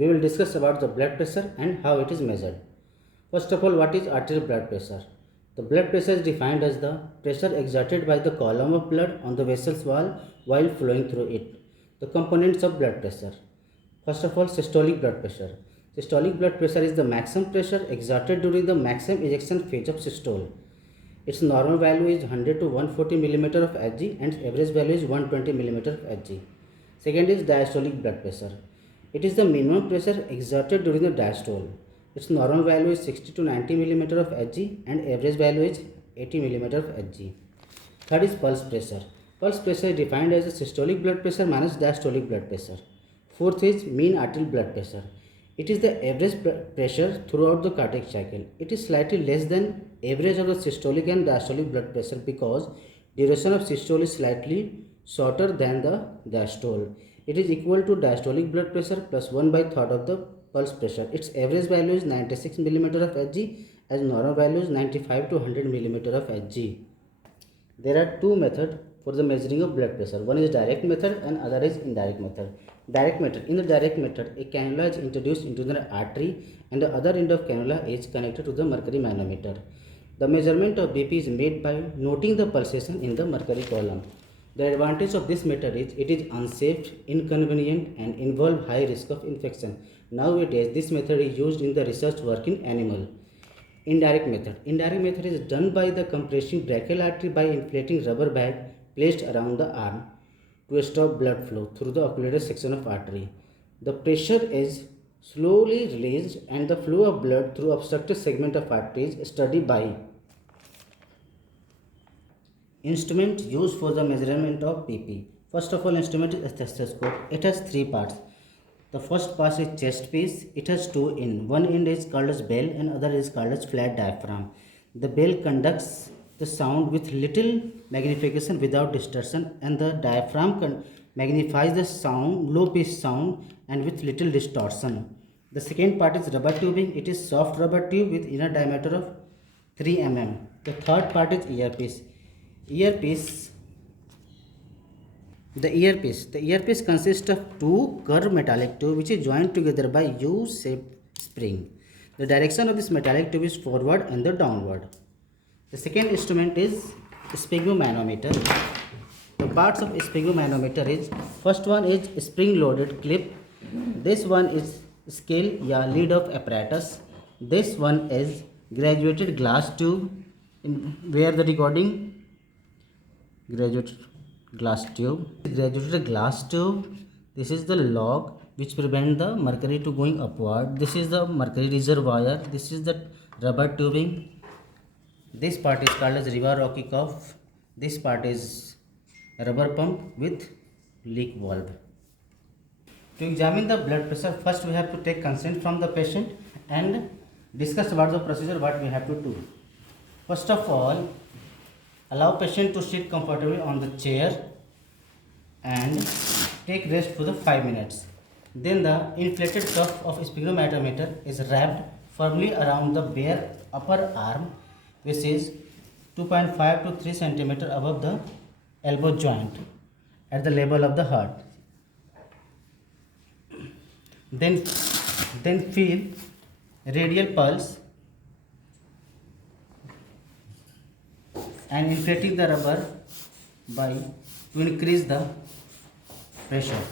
we will discuss about the blood pressure and how it is measured. First of all, what is arterial blood pressure? The blood pressure is defined as the pressure exerted by the column of blood on the vessel's wall while flowing through it. The components of blood pressure. First of all, systolic blood pressure. Systolic blood pressure is the maximum pressure exerted during the maximum ejection phase of systole. Its normal value is 100 to 140 mm of Hg and average value is 120 mm of Hg. Second is diastolic blood pressure. It is the minimum pressure exerted during the diastole. Its normal value is 60 to 90 mm of Hg and average value is 80 mm of Hg. Third is pulse pressure. Pulse pressure is defined as the systolic blood pressure minus diastolic blood pressure. Fourth is mean arterial blood pressure. It is the average pressure throughout the cardiac cycle. It is slightly less than average of the systolic and diastolic blood pressure because duration of systole is slightly shorter than the diastole. It is equal to diastolic blood pressure plus 1/3 of the pulse pressure. Its average value is 96 mm of Hg as normal value is 95 to 100 mm of Hg. There are two methods for the measuring of blood pressure. One is direct method and other is indirect method. Direct method. In the direct method, a cannula is introduced into the artery and the other end of cannula is connected to the mercury manometer. The measurement of BP is made by noting the pulsation in the mercury column. The advantage of this method is it is unsafe, inconvenient and involve high risk of infection. Nowadays, this method is used in the research work in animal. Indirect method. Indirect method is done by the compressing brachial artery by inflating rubber bag placed around the arm to stop blood flow through the occluded section of artery. The pressure is slowly released and the flow of blood through obstructed segment of artery is studied by instrument used for the measurement of BP. First of all, instrument is stethoscope. It has three parts. The first part is chest piece. It has two ends. One end is called as bell and other is called as flat diaphragm. The bell conducts the sound with little magnification without distortion and the diaphragm magnifies the sound, low pitched sound and with little distortion. The second part is rubber tubing. It is soft rubber tube with inner diameter of 3 mm. The third part is earpiece. The earpiece consists of two curved metallic tube which is joined together by U-shaped spring. The direction of this metallic tube is forward and the downward. The second instrument is sphygmomanometer. The parts of sphygmomanometer is first one is spring loaded clip. This one is scale या lead of apparatus. This one is graduated glass tube where the recording graduated glass tube. This is the log which prevent the mercury to going upward. This is the mercury reservoir. This is the rubber tubing. This part is called as river rocky cuff. This part is rubber pump with leak valve. To examine the blood pressure, first we have to take consent from the patient and discuss about the procedure what we have to do. First of all, allow patient to sit comfortably on the chair and take rest for the 5 minutes. Then the inflated cuff of sphygmomanometer is wrapped firmly around the bare upper arm, which is 2.5 to 3 cm above the elbow joint at the level of the heart. Then feel radial pulse and inflating the rubber to increase the pressure.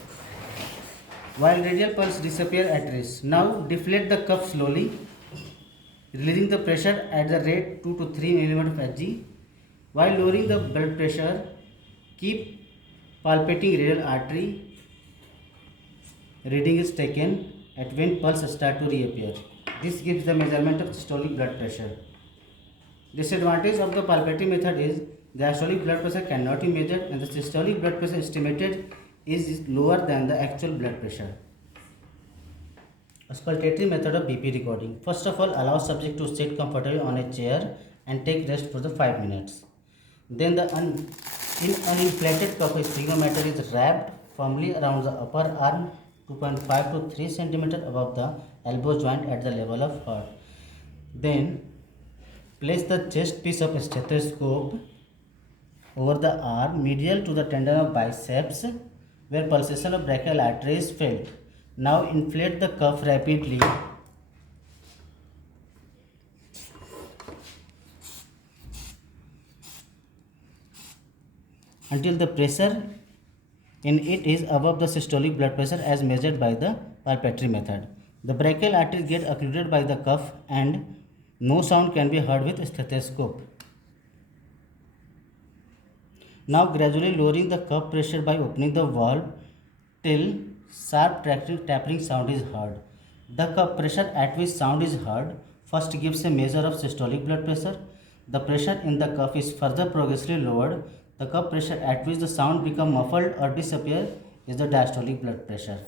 While radial pulse disappear at rest. Now deflate the cuff slowly, releasing the pressure at the rate 2 to 3 mm of Hg. While lowering the blood pressure, keep palpating radial artery. Reading is taken at when pulse start to reappear. This gives the measurement of systolic blood pressure. Disadvantage of the palpating method is diastolic blood pressure cannot be measured and the systolic blood pressure estimated is lower than the actual blood pressure. Auscultatory method of BP recording. First of all, allow subject to sit comfortably on a chair and take rest for the 5 minutes. Then the uninflated cuff sphygmomanometer is wrapped firmly around the upper arm 2.5 to 3 cm above the elbow joint at the level of heart. Then place the chest piece of stethoscope over the arm medial to the tendon of biceps where pulsation of brachial artery is felt. Now inflate the cuff rapidly until the pressure in it is above the systolic blood pressure as measured by the palpatory method. The brachial arteries get occluded by the cuff and no sound can be heard with stethoscope. Now gradually lowering the cuff pressure by opening the valve till sharp tapping sound is heard. The cuff pressure at which sound is heard first gives a measure of systolic blood pressure. The pressure in the cuff is further progressively lowered. The cuff pressure at which the sound becomes muffled or disappear is the diastolic blood pressure.